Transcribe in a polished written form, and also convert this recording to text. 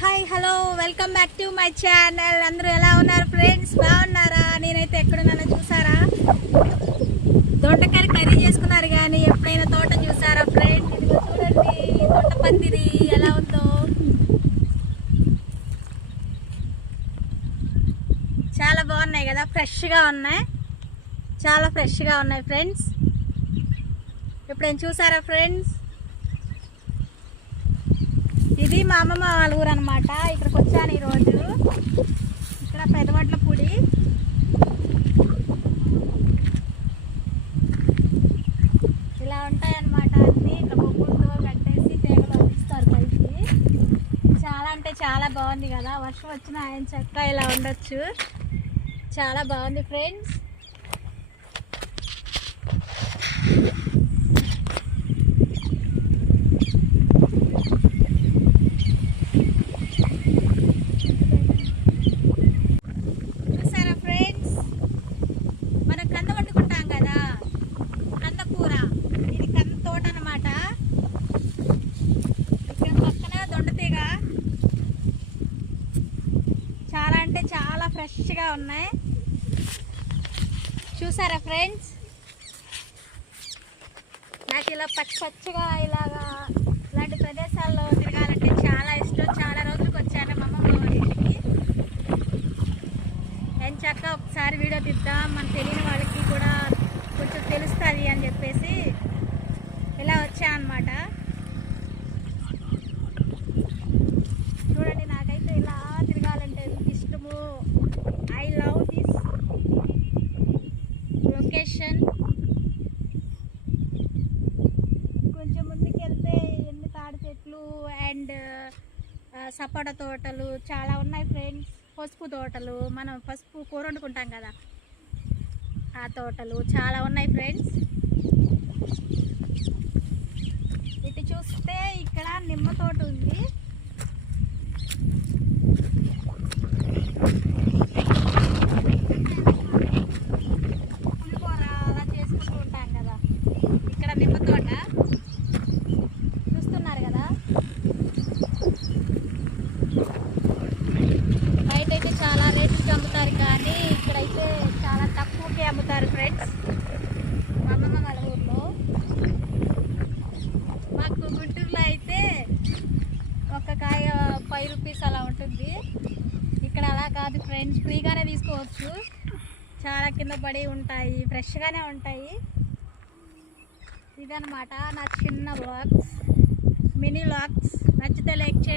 Hi hello welcome back to my channel. అందరూ ఎలా ఉన్నారు ఫ్రెండ్స్? బాగున్నారా? నేనైతే ఎక్కడున్నానో చూసారా? దొండకాయ కర్రీ చేసుకున్నారు కానీ ఎప్పుడైనా తోట చూసారా ఫ్రెండ్స్? ఇదిగో చూడండి తోట పందిరి ఎలా ఉందో. చాలా బాగున్నాయి కదా, ఫ్రెష్గా ఉన్నాయి, చాలా ఫ్రెష్గా ఉన్నాయి ఫ్రెండ్స్. ఎప్పుడైనా చూసారా ఫ్రెండ్స్? ఇది మా అమ్మమ్మ వాళ్ళ ఊరు అనమాట. ఇక్కడికి వచ్చాను ఈరోజు. ఇక్కడ పెదవడ్ల పొడి, ఇలా ఉంటాయన్నమాట. అన్నీ ఇట్లా బొగ్గులతో కట్టేసి తీగలు అందిస్తారు పైకి. చాలా అంటే చాలా బాగుంది కదా. వర్షం వచ్చిన ఆయన చక్క ఇలా ఉండొచ్చు. చాలా బాగుంది ఫ్రెండ్స్. చాలా అంటే చాలా ఫ్రెష్గా ఉన్నాయి. చూసారా ఫ్రెండ్స్? నాకు ఇలా పచ్చగా ఇలాగా ఇలాంటి ప్రదేశాల్లో తిరగాలంటే చాలా ఇష్టం. చాలా రోజులకు వచ్చాను మా అమ్మమ్మ వాళ్ళ ఇంటికి. ఎంచక్క ఒకసారి వీడియో తీద్దాం, మనకు తెలియని వాళ్ళకి కూడా కొంచెం తెలుస్తుంది అని చెప్పేసి ఇలా వచ్చా అన్నమాట. చూడండి, నాకైతే ఇలా తిరగాలంటే ఇష్టము. I love this location. కొంచెం ముందుకు వెళ్తే ఎన్ని తాడి చెట్లు అండ్ సపోటా తోటలు చాలా ఉన్నాయి ఫ్రెండ్స్. పసుపు తోటలు, మనం పసుపు కూర వండుకుంటాం కదా, ఆ తోటలు చాలా ఉన్నాయి ఫ్రెండ్స్. ఇటు చూస్తే ఇక్కడ నిమ్మ తోట ఉంది. పులిహోర అలా చేసుకుంటూ ఉంటాం కదా, ఇక్కడ నిమ్మ తోట చూస్తున్నారు కదా. బయట అయితే చాలా రేట్లకి అమ్ముతారు కానీ ఇక్కడైతే చాలా తక్కువకి అమ్ముతారు ఫ్రెండ్స్. మా అమ్మమ్మ వాళ్ళ ఊర్లో. మాకు గుంటూరులో అయితే ఒక కాయ 5 రూపీస్ అలా ఉంటుంది. ఇక్కడ అలా కాదు ఫ్రెండ్స్, ఫ్రీగానే తీసుకోవచ్చు. చాలా కింద పడి ఉంటాయి, ఫ్రెష్గానే ఉంటాయి. ఇదనమాట నా చిన్న వ్లాగ్స్, మినీ వ్లాగ్స్. నచ్చితే లైక్ చేయండి.